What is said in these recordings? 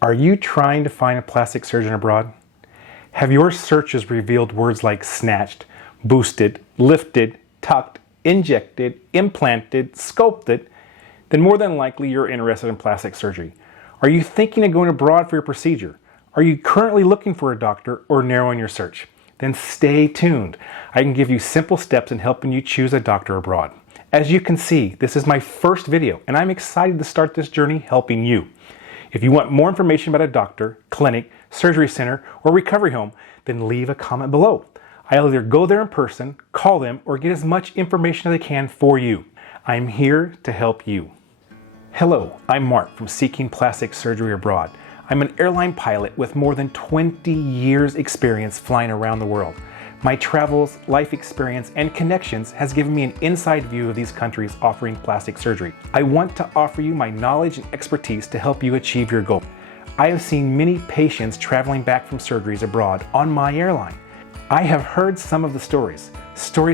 Are you trying to find a plastic surgeon abroad? Have your searches revealed words like snatched, boosted, lifted, tucked, injected, implanted, sculpted? Then more than likely you're interested in plastic surgery. Are you thinking of going abroad for your procedure? Are you currently looking for a doctor or narrowing your search? Then stay tuned. I can give you simple steps in helping you choose a doctor abroad. As you can see, this is my first video and I'm excited to start this journey helping you. If you want more information about a doctor, clinic, surgery center, or recovery home, then leave a comment below. I'll either go there in person, call them, or get as much information as I can for you. I'm here to help you. Hello, I'm Mark from Seeking Plastic Surgery Abroad. I'm an airline pilot with more than 20 years experience flying around the world. My travels, life experience, and connections has given me an inside view of these countries offering plastic surgery. I want to offer you my knowledge and expertise to help you achieve your goal. I have seen many patients traveling back from surgeries abroad on my airline. I have heard some of the stories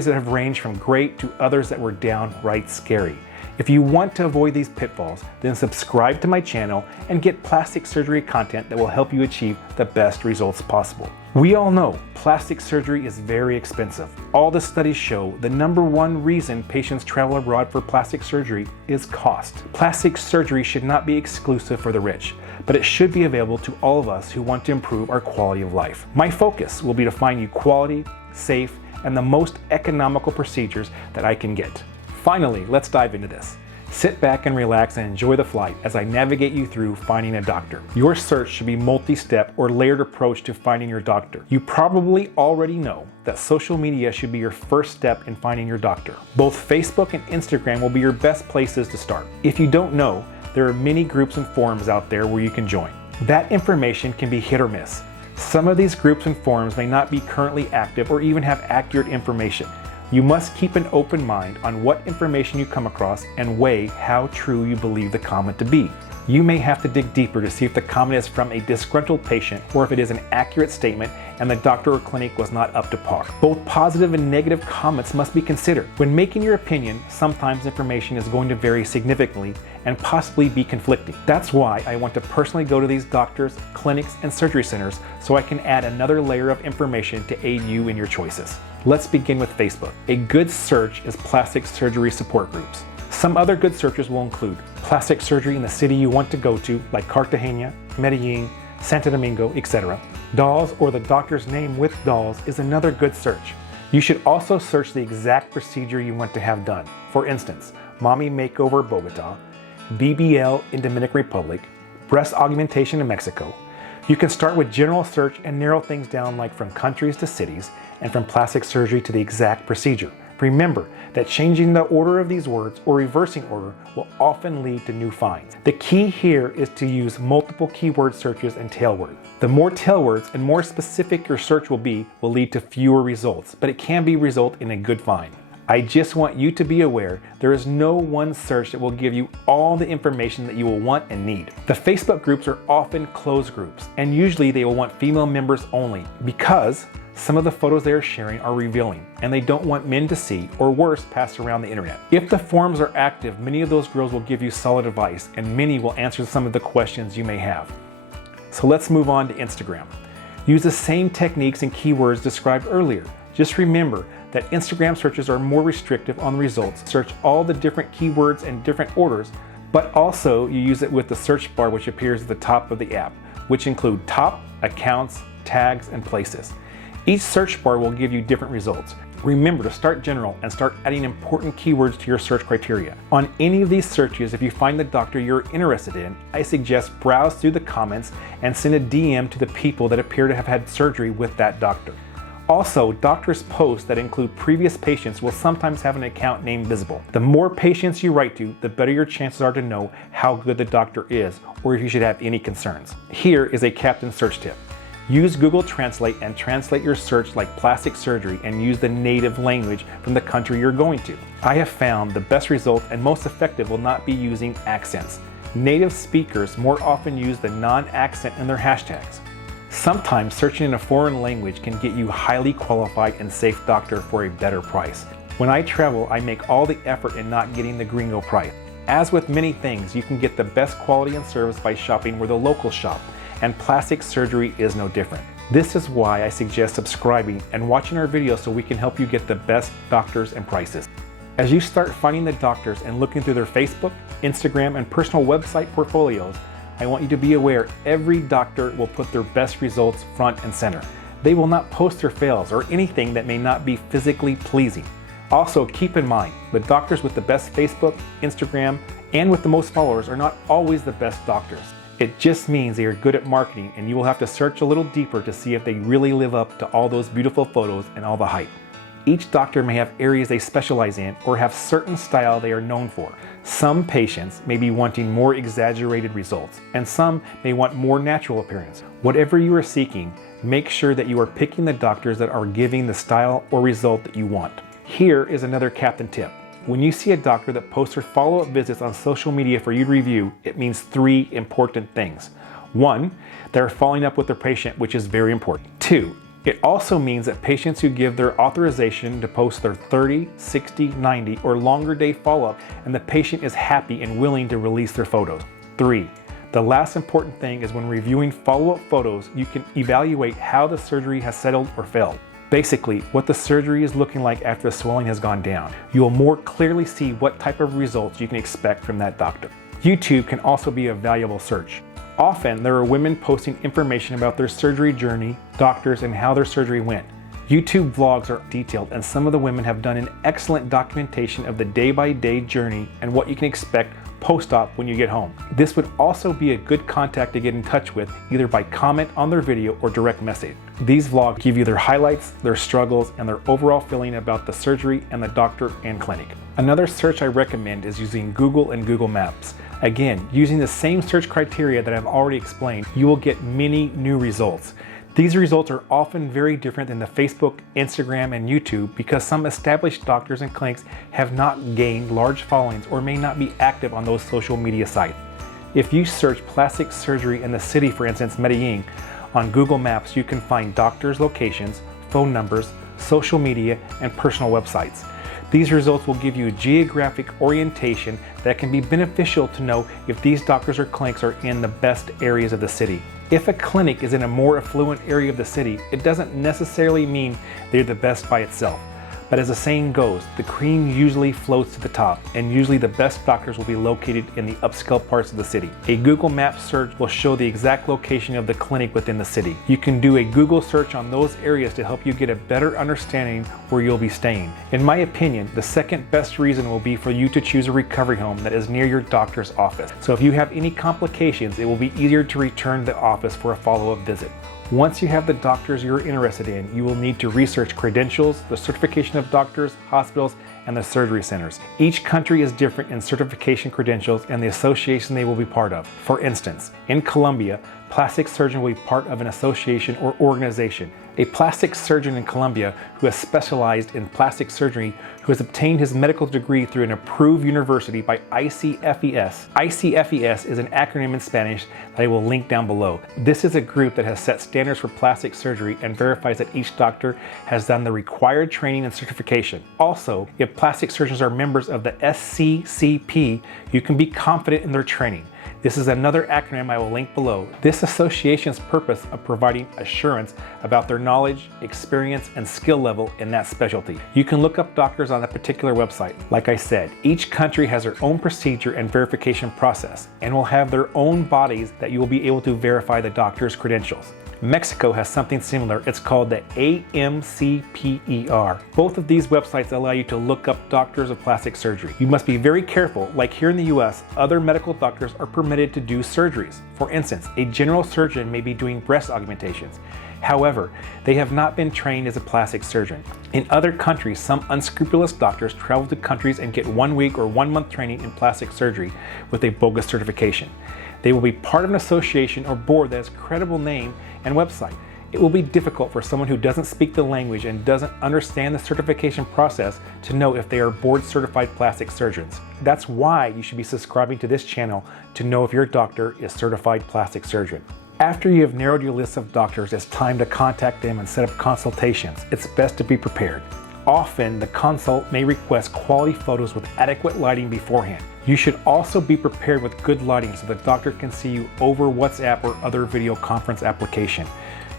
that have ranged from great to others that were downright scary. If you want to avoid these pitfalls, then subscribe to my channel and get plastic surgery content that will help you achieve the best results possible. We all know plastic surgery is very expensive. All the studies show the #1 reason patients travel abroad for plastic surgery is cost. Plastic surgery should not be exclusive for the rich, but it should be available to all of us who want to improve our quality of life. My focus will be to find you quality, safe, and the most economical procedures that I can get. Finally, let's dive into this. Sit back and relax and enjoy the flight as I navigate you through finding a doctor. Your search should be multi-step or layered approach to finding your doctor. You probably already know that social media should be your first step in finding your doctor. Both Facebook and Instagram will be your best places to start. If you don't know, there are many groups and forums out there where you can join. That information can be hit or miss. Some of these groups and forums may not be currently active or even have accurate information. You must keep an open mind on what information you come across and weigh how true you believe the comment to be. You may have to dig deeper to see if the comment is from a disgruntled patient or if it is an accurate statement and the doctor or clinic was not up to par. Both positive and negative comments must be considered. When making your opinion, sometimes information is going to vary significantly and possibly be conflicting. That's why I want to personally go to these doctors, clinics, and surgery centers so I can add another layer of information to aid you in your choices. Let's begin with Facebook. A good search is plastic surgery support groups. Some other good searches will include plastic surgery in the city you want to go to, like Cartagena, Medellin, Santo Domingo, etc. Dolls or the doctor's name with dolls is another good search. You should also search the exact procedure you want to have done. For instance, Mommy Makeover Bogota, BBL in Dominican Republic, breast augmentation in Mexico. You can start with general search and narrow things down like from countries to cities and from plastic surgery to the exact procedure. Remember that changing the order of these words or reversing order will often lead to new finds. The key here is to use multiple keyword searches and tailwords. The more tailwords and more specific your search will lead to fewer results, but it can result in a good find. I just want you to be aware there is no one search that will give you all the information that you will want and need. The Facebook groups are often closed groups, and usually they will want female members only because some of the photos they are sharing are revealing and they don't want men to see, or worse, pass around the internet. If the forums are active, many of those girls will give you solid advice and many will answer some of the questions you may have. So let's move on to Instagram. Use the same techniques and keywords described earlier. Just remember that Instagram searches are more restrictive on the results. Search all the different keywords in different orders, but also you use it with the search bar which appears at the top of the app, which include top, accounts, tags, and places. Each search bar will give you different results. Remember to start general and start adding important keywords to your search criteria. On any of these searches, if you find the doctor you're interested in, I suggest browse through the comments and send a DM to the people that appear to have had surgery with that doctor. Also, doctors' posts that include previous patients will sometimes have an account name visible. The more patients you write to, the better your chances are to know how good the doctor is or if you should have any concerns. Here is a captain search tip. Use Google Translate and translate your search like plastic surgery and use the native language from the country you're going to. I have found the best results and most effective will not be using accents. Native speakers more often use the non-accent in their hashtags. Sometimes searching in a foreign language can get you highly qualified and safe doctor for a better price. When I travel, I make all the effort in not getting the gringo price. As with many things, you can get the best quality and service by shopping where the locals shop and plastic surgery is no different. This is why I suggest subscribing and watching our videos so we can help you get the best doctors and prices. As you start finding the doctors and looking through their Facebook, Instagram, and personal website portfolios, I want you to be aware every doctor will put their best results front and center. They will not post their fails or anything that may not be physically pleasing. Also, keep in mind, the doctors with the best Facebook, Instagram, and with the most followers are not always the best doctors. It just means they are good at marketing, and you will have to search a little deeper to see if they really live up to all those beautiful photos and all the hype. Each doctor may have areas they specialize in or have certain style they are known for. Some patients may be wanting more exaggerated results, and some may want more natural appearance. Whatever you are seeking, make sure that you are picking the doctors that are giving the style or result that you want. Here is another captain tip. When you see a doctor that posts their follow-up visits on social media for you to review, it means 3 important things. 1, they're following up with their patient, which is very important. 2, it also means that patients who give their authorization to post their 30, 60, 90, or longer day follow-up, and the patient is happy and willing to release their photos. 3, the last important thing is when reviewing follow-up photos, you can evaluate how the surgery has settled or failed. Basically, what the surgery is looking like after the swelling has gone down. You will more clearly see what type of results you can expect from that doctor. YouTube can also be a valuable search. Often, there are women posting information about their surgery journey, doctors, and how their surgery went. YouTube vlogs are detailed, and some of the women have done an excellent documentation of the day-by-day journey and what you can expect post-op when you get home. This would also be a good contact to get in touch with, either by comment on their video or direct message. These vlogs give you their highlights, their struggles, and their overall feeling about the surgery and the doctor and clinic. Another search I recommend is using Google and Google Maps. Again, using the same search criteria that I've already explained, you will get many new results. These results are often very different than the Facebook, Instagram, and YouTube because some established doctors and clinics have not gained large followings or may not be active on those social media sites. If you search plastic surgery in the city, for instance, Medellin, on Google Maps, you can find doctors' locations, phone numbers, social media, and personal websites. These results will give you geographic orientation that can be beneficial to know if these doctors or clinics are in the best areas of the city. If a clinic is in a more affluent area of the city, it doesn't necessarily mean they're the best by itself. But as the saying goes, the cream usually floats to the top, and usually the best doctors will be located in the upscale parts of the city. A Google Maps search will show the exact location of the clinic within the city. You can do a Google search on those areas to help you get a better understanding where you'll be staying. In my opinion, the second best reason will be for you to choose a recovery home that is near your doctor's office. So if you have any complications, it will be easier to return to the office for a follow-up visit. Once you have the doctors you're interested in, you will need to research credentials, the certification of doctors, hospitals, and the surgery centers. Each country is different in certification credentials and the association they will be part of. For instance, in Colombia, plastic surgeon will be part of an association or organization. A plastic surgeon in Colombia who has specialized in plastic surgery, who has obtained his medical degree through an approved university by ICFES. ICFES is an acronym in Spanish that I will link down below. This is a group that has set standards for plastic surgery and verifies that each doctor has done the required training and certification. Also, if plastic surgeons are members of the SCCP, you can be confident in their training. This is another acronym I will link below. This association's purpose of providing assurance about their knowledge, experience, and skill level in that specialty. You can look up doctors on a particular website. Like I said, each country has their own procedure and verification process and will have their own bodies that you will be able to verify the doctor's credentials. Mexico has something similar. It's called the AMCPER. Both of these websites allow you to look up doctors of plastic surgery. You must be very careful. Like here in the US, other medical doctors are permitted to do surgeries. For instance, a general surgeon may be doing breast augmentations. However, they have not been trained as a plastic surgeon. In other countries, some unscrupulous doctors travel to countries and get 1 week or 1 month training in plastic surgery with a bogus certification. They will be part of an association or board that has a credible name and website. It will be difficult for someone who doesn't speak the language and doesn't understand the certification process to know if they are board certified plastic surgeons. That's why you should be subscribing to this channel to know if your doctor is certified plastic surgeon. After you have narrowed your list of doctors, it's time to contact them and set up consultations. It's best to be prepared. Often, the consult may request quality photos with adequate lighting beforehand. You should also be prepared with good lighting so the doctor can see you over WhatsApp or other video conference application.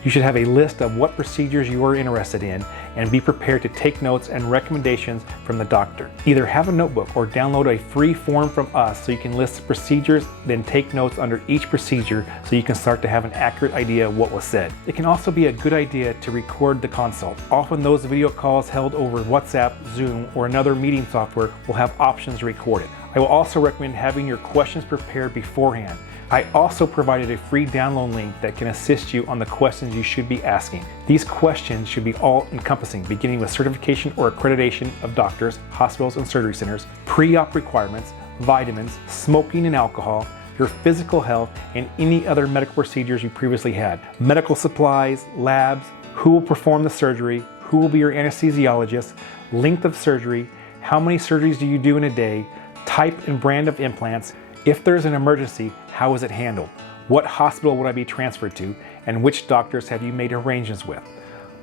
You should have a list of what procedures you are interested in and be prepared to take notes and recommendations from the doctor. Either have a notebook or download a free form from us so you can list the procedures, then take notes under each procedure so you can start to have an accurate idea of what was said. It can also be a good idea to record the consult. Often those video calls held over WhatsApp, Zoom, or another meeting software will have options to record it. I will also recommend having your questions prepared beforehand. I also provided a free download link that can assist you on the questions you should be asking. These questions should be all encompassing, beginning with certification or accreditation of doctors, hospitals, and surgery centers, pre-op requirements, vitamins, smoking and alcohol, your physical health, and any other medical procedures you previously had, medical supplies, labs, who will perform the surgery, who will be your anesthesiologist, length of surgery, how many surgeries do you do in a day, type and brand of implants. If there's an emergency, how is it handled? What hospital would I be transferred to? And which doctors have you made arrangements with?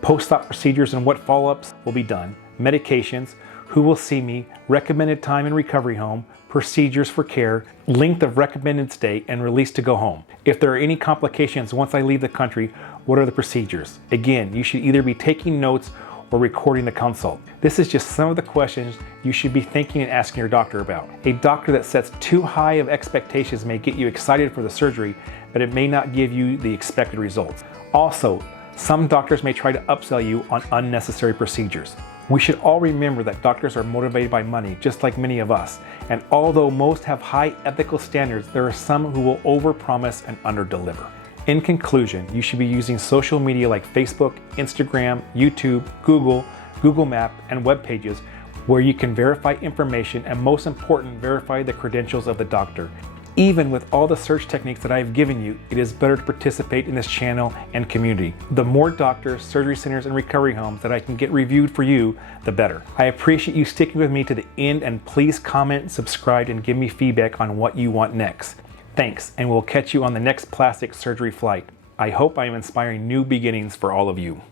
Post-op procedures and what follow-ups will be done? Medications, who will see me, recommended time in recovery home, procedures for care, length of recommended stay, and release to go home. If there are any complications once I leave the country, what are the procedures? Again, you should either be taking notes or recording the consult. This is just some of the questions you should be thinking and asking your doctor about. A doctor that sets too high of expectations may get you excited for the surgery, but it may not give you the expected results. Also, some doctors may try to upsell you on unnecessary procedures. We should all remember that doctors are motivated by money, just like many of us. And although most have high ethical standards, there are some who will overpromise and underdeliver. In conclusion, you should be using social media like Facebook, Instagram, YouTube, Google Map, and web pages where you can verify information and, most important, verify the credentials of the doctor. Even with all the search techniques that I've given you, it is better to participate in this channel and community. The more doctors, surgery centers, and recovery homes that I can get reviewed for you, the better. I appreciate you sticking with me to the end, and please comment, subscribe, and give me feedback on what you want next. Thanks, and we'll catch you on the next plastic surgery flight. I hope I am inspiring new beginnings for all of you.